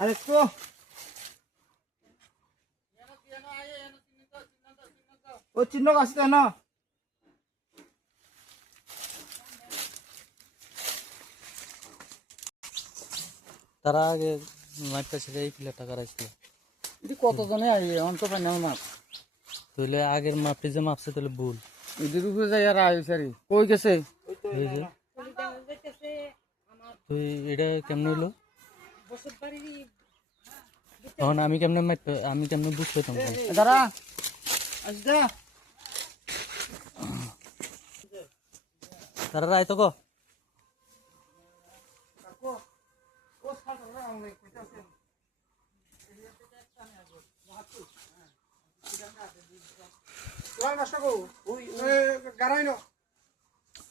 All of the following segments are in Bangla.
আরেকটু ও চিহ্ন আসতে না তারা আগে মাপটা ছেড়ে এই প্লেটটা করাইছিল কতজনে আই অন্ত পাই না মাপ তাহলে আগের মাপটি যে মাপছে তাহলে ভুল এদের উপরে যাই আর আইসারি কই গেছে এই যে তুই এটা কেমনে হলো তখন আমি কেমনে মাপতে আমি কেমনে বুঝতে পারতাম দাঁড়া আসদা তারা রায় তো গো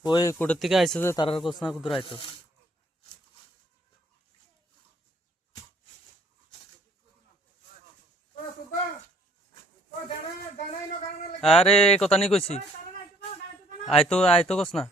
ওই কোটের থেকে আইসে যে তারার কোচ না কুদুর আইতো আরে কথা নি কইছি আইতো আইতো কোস না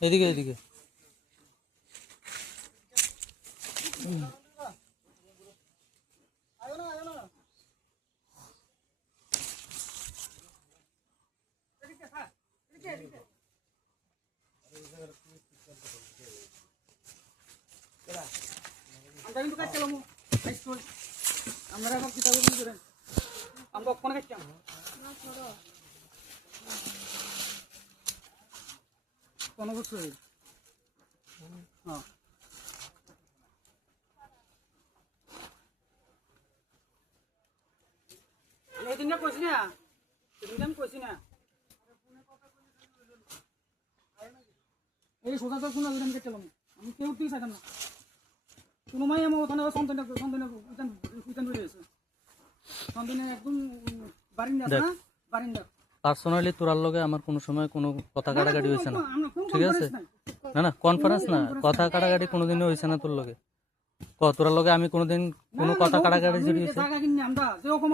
এদিকে এদিকে আমরা আমরা কোন কাটতাম কোন কিছু হ্যাঁ এদিন না কইছি না এদিন আমি কইছি না এই সোজা তো শুনা আমি কেটে আমি কেউ ঠিক থাকাম না কোনো মাই আমার ওখানে সন্তান রয়েছে সন্তানে একদম বারিন্দা না বারিন্দা পার্সোনালি তোরার লগে আমার কোনো সময় কোনো কথা কাটাকাটি হয়েছে না ঠিক আছে না না কনফারেন্স না কথা কাটাকাটি কোনোদিনই হয়েছে না তোর লগে তোরার লগে আমি কোনোদিন কোনো কথা কাটাকাটি যদি হয়েছে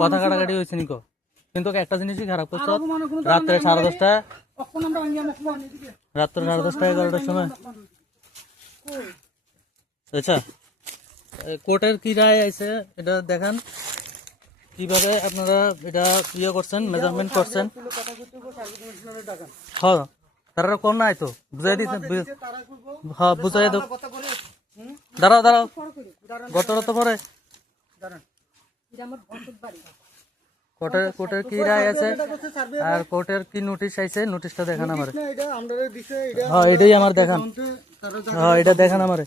কথা কাটাকাটি হয়েছে নি কিন্তু একটা জিনিসই খারাপ করছো রাত্রে 10:30 রাত্রে 10:30 11টার সময় আচ্ছা কোর্টের কি রায় আছে এটা দেখান কিভাবে আপনারা এটা ইয়ে করছেন মেজারমেন্ট করছেন হ্যাঁ তারা কোন নাই তো বুঝাই দিতে হ্যাঁ বুঝাই দাও দাঁড়াও দাঁড়াও গতটা তো পরে কোর্টের কি রায় আছে আর কোর্টের কি নোটিশ আইছে নোটিশটা দেখান আমারে হ্যাঁ এটাই আমার দেখান হ্যাঁ এটা দেখান আমারে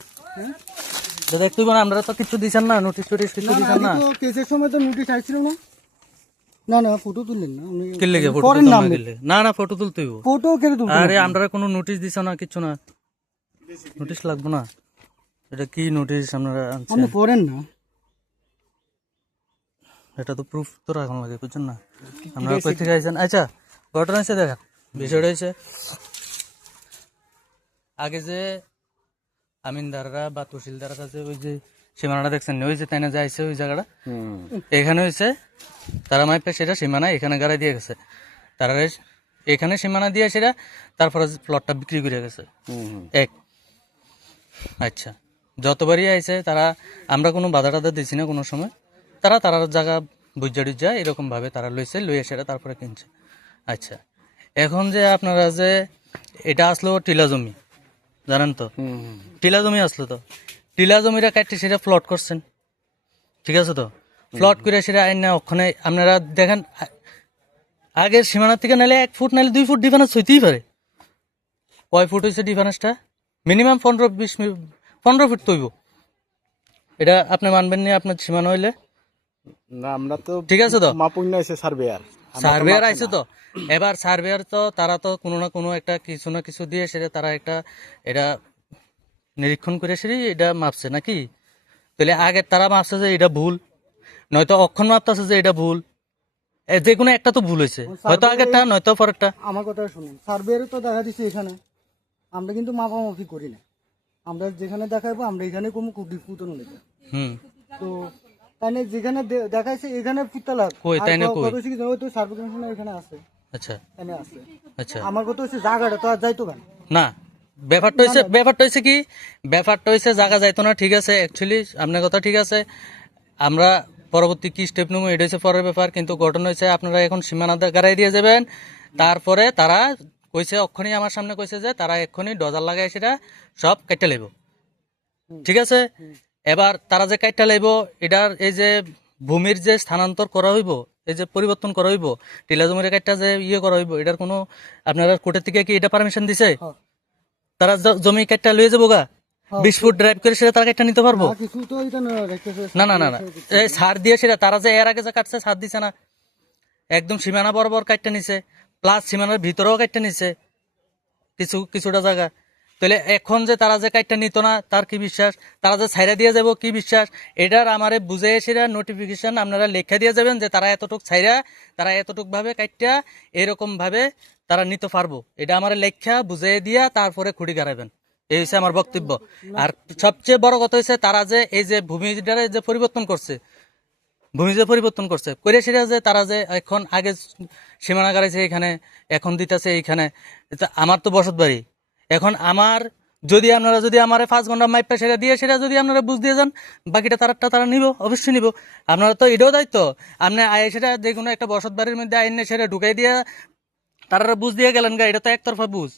দেখতে না আপনারা তো কিছু দিচ্ছেন না নোটিশ টোটিশ কিছু দিচ্ছেন না কেসের সময় তো নোটিশ আসছিল না না না ফটো তুললেন না কি লাগে ফটো না না ফটো তুলতে হইব ফটো কেটে তুলতে আরে আপনারা কোনো নোটিশ দিছ না কিছু না নোটিশ লাগবে না এটা কি নোটিশ আপনারা আনছেন আপনি করেন না এটা তো প্রুফ তো রাখুন লাগে বুঝছেন না আপনারা কই থেকে আইছেন আচ্ছা ঘটনা হচ্ছে দেখেন বিষয়টা হচ্ছে আগে যে আমিনদাররা বা তহসিলদারের কাছে ওই যে সীমানাটা দেখছেন ওই যে তাই না যাইছে ওই জায়গাটা এখানে হয়েছে তারা মাইপে সেটা সীমানা এখানে গাড়ি দিয়ে গেছে তারা এখানে সীমানা দিয়ে সেটা তারপরে প্লটটা বিক্রি করে গেছে এক আচ্ছা যতবারই আইছে তারা আমরা কোনো বাধা টাধা দিছি না কোনো সময় তারা জায়গা বুঝা টুজা এরকম ভাবে তারা লইছে লইয়া সেটা তারপরে কিনছে আচ্ছা এখন যে আপনারা যে এটা আসলো টিলা জমি, জানেন তো, টিলা জমি আসলো, তো টিলা জমিটা কাটতে সেটা প্লট করছেন, ঠিক আছে, তো প্লট করে সেটা আইন না ওখানে আপনারা দেখেন আগের সীমানা থেকে নাহলে 1 ফুট নাহলে 2 ফুট ডিফারেন্স হইতেই পারে। কয় ফুট হয়েছে ডিফারেন্সটা? মিনিমাম 15 ফুট তৈব। এটা আপনি মানবেন না আপনার সীমানা হইলে? না আমরা তো ঠিক আছে, তো মাপুন না এসে সার্ভেয়ার সার্ভেয়ার আইছে, তো এবার সার্ভেয়ার তো তারা তো কোনো না কোনো একটা কিছু না কিছু দিয়ে সেটা তারা একটা এটা নিরীক্ষণ করে সেটা এটা মাপছে নাকি? তাহলে আগে তারা মাপছে যে এটা ভুল, নয়তো অক্ষণ মাপতেছে যে এটা ভুল, যে কোনো একটা তো ভুল হয়েছে, হয়তো আগেরটা নয়তো পরেরটা। আমার কথা শুনুন, সার্ভেয়ারে তো দেখা দিচ্ছে এখানে, আমরা কিন্তু মাপামাপি করি না, আমরা যেখানে দেখাইবো আমরা এখানে কোনো কুটি পুতন নেবো। তো তাই না, যেখানে দেখাইছে এখানে পুতলা কই তাই না, কই কত কি ওই তো সার্ভে কমিশনার এখানে আছে, আচ্ছা তাই আছে। আচ্ছা, আমার কথা হচ্ছে জায়গাটা তো আর যাইতো কেন না ব্যাপারটা হয়েছে কি, ব্যাপারটা হয়েছে জায়গা যাইতো না, ঠিক আছে, অ্যাকচুয়ালি আপনার কথা ঠিক আছে, আমরা পরবর্তী কি স্টেপ নেবো এটা হচ্ছে পরের ব্যাপার, কিন্তু ঘটনা হয়েছে আপনারা এখন সীমানা গাড়াই দিয়ে যাবেন, তারপরে তারা কইছে অক্ষণই আমার সামনে কইছে যে তারা এক্ষুনি ডজার লাগাই সেটা সব কাটতে লাইব, ঠিক আছে। এবার তারা যে কাটতে লাইব এটার এই যে ভূমির যে স্থানান্তর করা হইব, এই যে পরিবর্তন করা হইব, টিলা জমির কাটটা যে করা হইব, এটার কোনো আপনারা কোর্টের থেকে কি এটা পারমিশন দিছে? তারা জমি কাটটা লয়ে যাবো গা 20 ফুট ড্রাইভ করে সেটা তারা কাটটা নিতে পারবো? কিছু তো এটা না না না না, এই সার দিয়ে সেটা তারা যে এর আগে যে কাটছে সার দিছে না, একদম সীমানা বরাবর কাটটা নিছে, প্লাস সীমানার ভিতরেও কাটটা নিছে কিছুটা জায়গা। তাহলে এখন যে তারা যে কাটটা নিত না তার কি বিশ্বাস, তারা যে ছাইরা দিয়ে যাব কি বিশ্বাস, এটার আমারে বুঝে সেটা নোটিফিকেশন আপনারা লেখা দিয়ে যাবেন যে তারা এতটুক ছাইরা তারা এতটুক ভাবে কাটটা এরকম ভাবে তারা নিতে পারবো, এটা আমার লেখা বুঝে দিয়া তারপরে খুঁটি গাড়াবেন, এই হচ্ছে আমার বক্তব্য। আর সবচেয়ে বড় কথা হচ্ছে তারা যে এই যে ভূমিটারে যে পরিবর্তন করছে, ভূমি যে পরিবর্তন করছে করে সেটা যে তারা যে এখন আগে সীমানা গাড়াইছে এখানে, এখন দিতেছে এইখানে, আমার তো বসত বাড়ি, এখন আমার যদি আপনারা যদি আমার 5 ঘন্টা মাইপা সেটা দিয়ে সেটা যদি আপনারা বুঝ দিয়ে যান, বাকিটা তারা নিব, অবশ্যই নিব। আপনারা তো এটাও দায়িত্ব, আপনি আয় সেটা যে কোনো একটা বসত বাড়ির মধ্যে আইনে সেটা ঢুকাই দিয়ে তারা বুঝ দিয়ে গেলেন গা, এটা তো একতরফা বুঝ,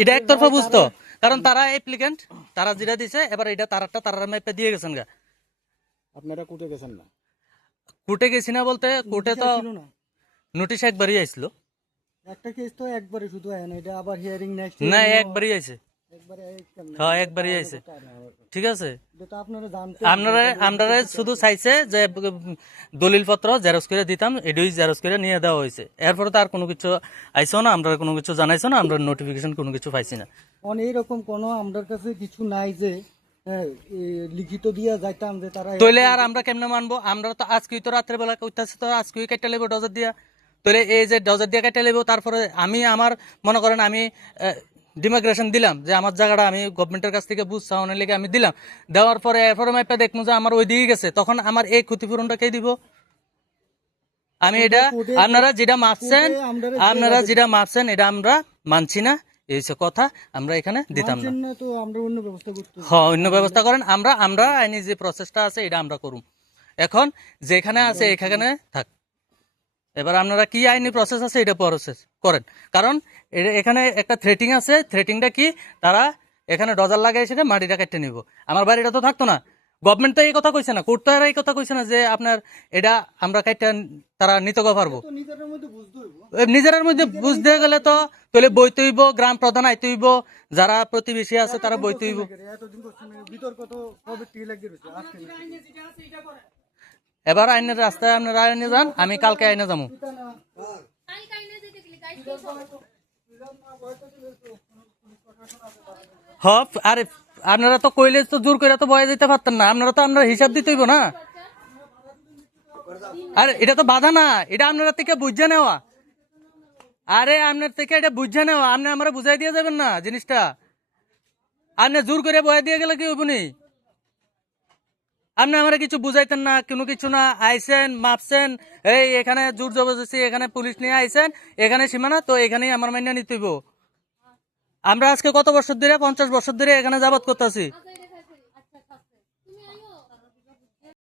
এটা একতরফা বুঝতো, কারণ তারা অ্যাপ্লিকেন্ট, তারা যেটা দিছে এবার এটা তারা মাইপা দিয়ে গেছেন গা। আপনারা কোর্টে গেছেন না? কোর্টে গেছি না বলতে, কোর্টে তো নোটিশ একবারই আইছিল, একটা কেস তো একবারে শুধু আয় না, এটা আবার হিয়ারিং নেক্সট না একবারই আইছে, হ্যাঁ একবারই আইছে, ঠিক আছে। আপনারা শুধু চাইছে যে দলিল পত্র জেরক্স করে দিতাম, এডি জেরক্স করে নিয়ে দেওয়া হয়েছে, এরপরে তো আর কোনো কিছু আইছো না, আমরা কোনো কিছু জানাইছো না, আমরা নোটিফিকেশন কোনো কিছু পাইছি না। এইরকম কোনো আমাদের কাছে কিছু নাই যে লিখিত দিয়া যাইতাম যে তারা তইলে আর আমরা কেমনে মানবো? আমরা তো আজকেই তো রাত্রে বেলা কইতাছি তো আজকেই কেটে লেবো ডজার দিয়া, তইলে এই যে ডজার দিয়া কেটে লেবো, তারপরে আমি আমার মনে করেন আমি ডিমাগ্রেশন দিলাম যে আমার জায়গাটা আমি গভর্নমেন্টের কাছ থেকে বুঝ চাওয়ানোর লেগে আমি দিলাম, দেওয়ার পরে এরপরে মাইপা দেখবো যে আমার ওই দিকে গেছে, তখন আমার এই ক্ষতিপূরণটা কে দিব? আমি এটা আপনারা যেটা মাপছেন এটা আমরা মানছি না, এই হচ্ছে কথা, আমরা এখানে দিতাম না। তো আমরা অন্য ব্যবস্থা করতে হ্যাঁ অন্য ব্যবস্থা করেন, আমরা আইনি যে প্রসেসটা আছে এটা আমরা করুম, এখন যেখানে আছে এখানে থাক, এবার আপনারা কি আইনি প্রসেস আছে এটা প্রসেস করেন, কারণ এখানে একটা থ্রেটিং আছে, থ্রেটিংটা কি, তারা এখানে ডজার লাগাই সেটা মাটিটা কেটে নিব, আমার বাড়িটা তো থাকতো না। গভর্নমেন্ট তো এই কথা কইছে না, কোর্ট তো এই কথা কইছে না যে আপনার এটা আমরা কাইটা তারা নিতে পারবো, নিজের মধ্যে বুঝতে গেলে তো তাহলে বইতে হইব, গ্রাম প্রধান আইতে হইব, যারা প্রতিবেশী আছে তারা বইতে হইব। এবার আইনের রাস্তায় আপনারা আইনে যান, আমি কালকে আইনে যাবো। হপ আরে আপনারা তো কইলে তো জোর করে তো বয়ে যেতে পারতেন না, আপনারা তো আমরা হিসাব দিতে হইব না। আরে এটা তো বাধা না, এটা আপনারা থেকে বুঝে নেওয়া, আরে আপনার থেকে এটা বুঝে নেওয়া, আপনি আমরা বুঝাই দিয়ে যাবেন না জিনিসটা, আপনি জোর করে বয়ে দিয়ে গেলে কি হইব নি? আপনি আমরা কিছু বুঝাইতেন না, কোনো কিছু না, আইসেন মাপছেন, এই এখানে জোর জবরদস্তি এখানে পুলিশ নিয়ে আইসেন, এখানে সীমানা তো এখানেই আমার মাইনে নিতে হইব। আমরা আজকে কত বছর ধরে, 50 বছর ধরে এখানে যাবত করতেছি।